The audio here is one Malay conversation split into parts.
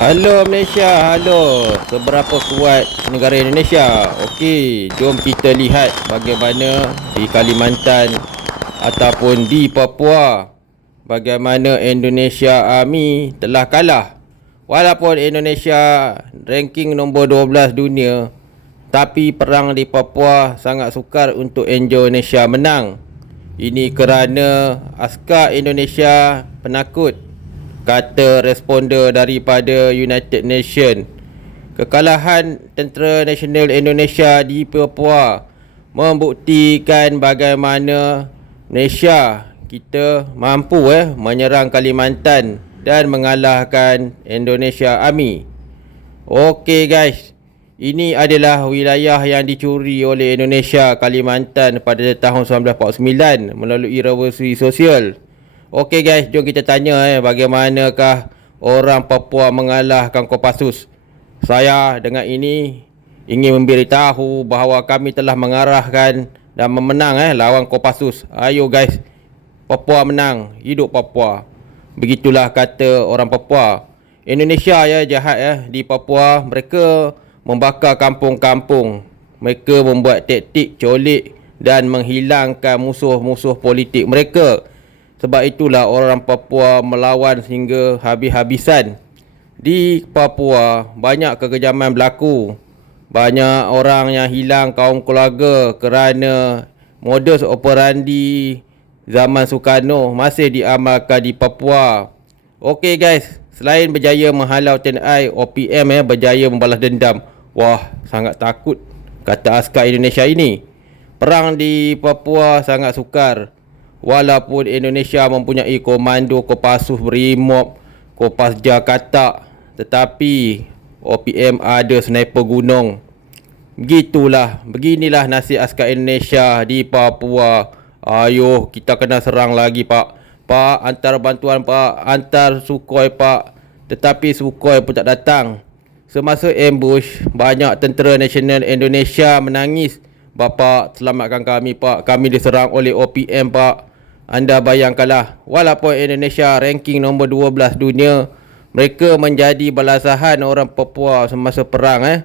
Halo Malaysia, halo. Seberapa kuat negara Indonesia? Okey, jom kita lihat bagaimana di Kalimantan ataupun di Papua bagaimana Indonesia Army telah kalah. Walaupun Indonesia ranking nombor 12 dunia, tapi perang di Papua sangat sukar untuk Indonesia menang. Ini kerana askar Indonesia penakut, kata responder daripada United Nations. Kekalahan Tentera Nasional Indonesia di Papua membuktikan bagaimana Malaysia kita mampu menyerang Kalimantan dan mengalahkan Indonesia Army. Okey guys, ini adalah wilayah yang dicuri oleh Indonesia, Kalimantan, pada tahun 1949 melalui revolusi sosial. Okey guys, jom kita tanya bagaimanakah orang Papua mengalahkan Kopassus. Saya dengan ini ingin memberitahu bahawa kami telah mengarahkan dan memenang lawan Kopassus. Ayo guys, Papua menang, hidup Papua. Begitulah kata orang Papua. Indonesia jahat di Papua. Mereka membakar kampung-kampung. Mereka membuat taktik colik dan menghilangkan musuh-musuh politik mereka. Sebab itulah orang Papua melawan hingga habis-habisan. Di Papua banyak kekejaman berlaku. Banyak orang yang hilang kaum keluarga kerana modus operandi zaman Sukarno masih diamalkan di Papua. Okey guys, selain berjaya menghalau TNI, OPM berjaya membalas dendam. Wah, sangat takut, kata askar Indonesia ini. Perang di Papua sangat sukar. Walaupun Indonesia mempunyai komando Kopassus Brimob, Kopasja Katak, tetapi OPM ada sniper gunung. Beginilah nasib askar Indonesia di Papua. Ayo, kita kena serang lagi pak. Pak, hantar bantuan pak, hantar Sukhoi pak. Tetapi Sukhoi pun tak datang. Semasa ambush, banyak tentera nasional Indonesia menangis. Bapak, selamatkan kami pak, kami diserang oleh OPM pak. Anda bayangkanlah, walaupun Indonesia ranking nombor 12 dunia, mereka menjadi balasahan orang Papua semasa perang.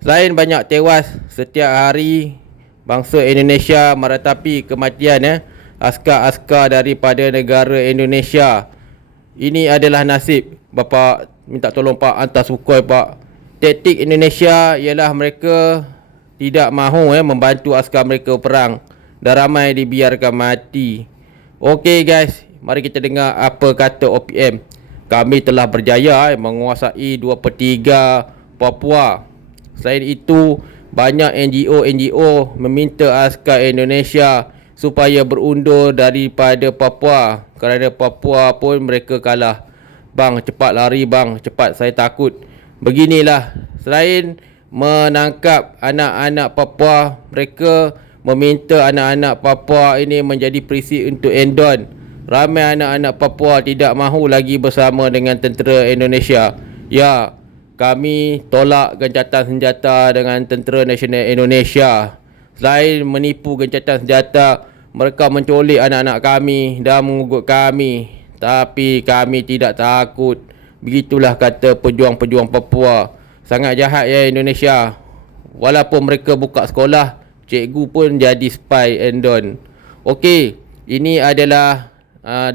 Selain banyak tewas setiap hari, bangsa Indonesia meratapi kematian askar-askar daripada negara Indonesia. Ini adalah nasib. Bapak minta tolong pak, hantar Sukhoi pak. Taktik Indonesia ialah mereka tidak mahu membantu askar mereka perang, dan ramai dibiarkan mati. Okey guys, mari kita dengar apa kata OPM. Kami telah berjaya menguasai 2/3 Papua. Selain itu, banyak NGO meminta askar Indonesia supaya berundur daripada Papua, kerana Papua pun mereka kalah. Bang, cepat lari bang, cepat, saya takut. Beginilah, selain menangkap anak-anak Papua, mereka meminta anak-anak Papua ini menjadi perisi untuk Endon. Ramai anak-anak Papua tidak mahu lagi bersama dengan tentera Indonesia. Ya, kami tolak gencatan senjata dengan Tentera Nasional Indonesia. Selain menipu gencatan senjata, mereka menculik anak-anak kami dan mengugut kami. Tapi kami tidak takut. Begitulah kata pejuang-pejuang Papua. Sangat jahat Indonesia. Walaupun mereka buka sekolah, cikgu pun jadi spy Endon. Okey, ini adalah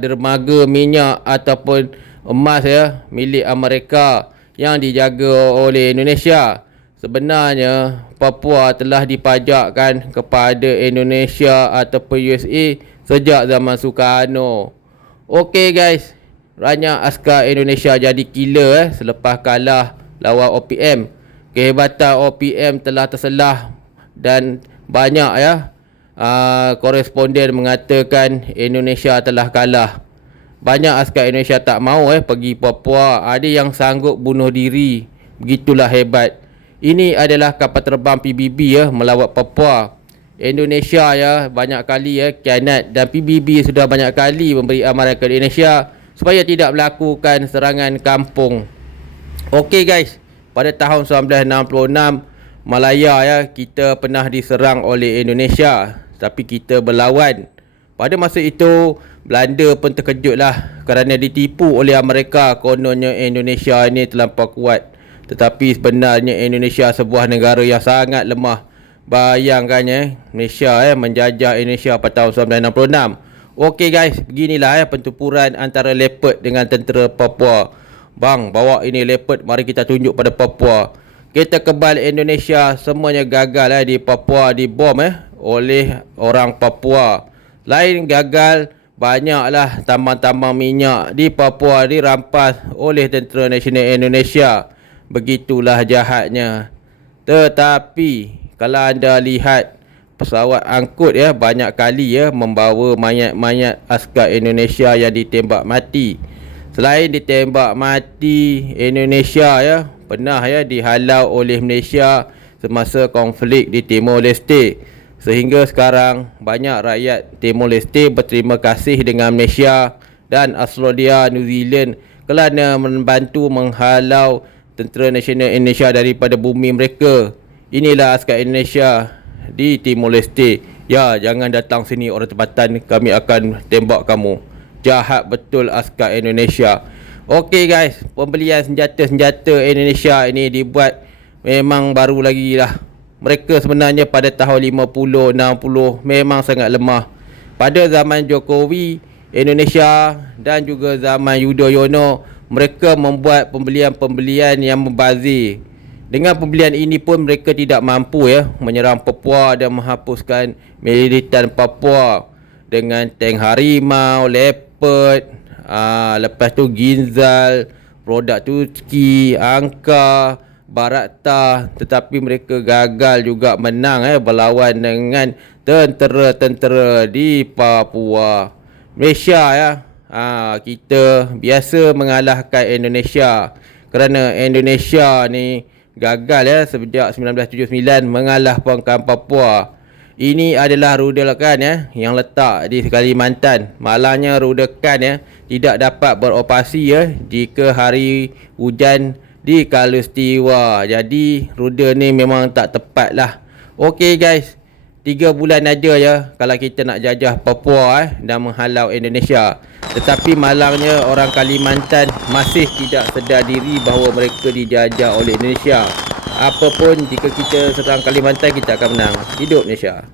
dermaga minyak ataupun emas milik Amerika yang dijaga oleh Indonesia. Sebenarnya Papua telah dipajakkan kepada Indonesia ataupun USA sejak zaman Sukarno. Okey guys, banyak askar Indonesia jadi killer selepas kalah lawan OPM. Kehebatan OPM telah terselah dan banyak koresponden mengatakan Indonesia telah kalah. Banyak askar Indonesia tak mahu pergi Papua. Ada yang sanggup bunuh diri. Begitulah hebat. Ini adalah kapal terbang PBB melawat Papua. Indonesia banyak kali khianat, dan PBB sudah banyak kali memberi amaran ke Indonesia supaya tidak melakukan serangan kampung. Okey guys, pada tahun 1966 Malaya kita pernah diserang oleh Indonesia, tapi kita berlawan. Pada masa itu, Belanda pun terkejutlah kerana ditipu oleh Amerika. Kononnya Indonesia ini terlampau kuat. Tetapi sebenarnya Indonesia sebuah negara yang sangat lemah. Bayangkan Malaysia menjajah Indonesia pada tahun 1966. Okey guys, beginilah pertempuran antara Leopard dengan tentera Papua. Bang, bawa ini Leopard, mari kita tunjuk pada Papua. Kita kebal Indonesia, semuanya gagal di Papua, dibom oleh orang Papua. Lain gagal, banyaklah tambang-tambang minyak di Papua dirampas oleh Tentera Nasional Indonesia. Begitulah jahatnya. Tetapi kalau anda lihat pesawat angkut banyak kali membawa mayat-mayat askar Indonesia yang ditembak mati. Selain ditembak mati, Indonesia pernah dihalau oleh Malaysia semasa konflik di Timor Leste. Sehingga sekarang banyak rakyat Timor Leste berterima kasih dengan Malaysia dan Australia, New Zealand kerana membantu menghalau Tentera Nasional Indonesia daripada bumi mereka. Inilah askar Indonesia di Timor Leste. Ya, jangan datang sini orang tempatan, kami akan tembak kamu. Jahat betul askar Indonesia. Okey guys, pembelian senjata-senjata Indonesia ini dibuat memang baru lagi lah. Mereka sebenarnya pada tahun 50, 60 memang sangat lemah. Pada zaman Jokowi, Indonesia dan juga zaman Yudhoyono, mereka membuat pembelian-pembelian yang membazir. Dengan pembelian ini pun mereka tidak mampu menyerang Papua dan menghapuskan militan Papua dengan tank harimau, leopard, lepas tu Ginzal, produk Turki, Angka, Barakta. Tetapi mereka gagal juga menang berlawan dengan tentera-tentera di Papua. Malaysia kita biasa mengalahkan Indonesia kerana Indonesia ni gagal sejak 1979 mengalahkan Papua. Ini adalah rudekan yang letak di Kalimantan. Malangnya rudekan tidak dapat beroperasi jika hari hujan di Khatulistiwa. Jadi rudal ni memang tak tepat lah. Okey guys, 3 bulan aja kalau kita nak jajah Papua dan menghalau Indonesia. Tetapi malangnya orang Kalimantan masih tidak sedar diri bahawa mereka dijajah oleh Indonesia. Apapun, jika kita serang Kalimantan, kita akan menang. Hidup Malaysia.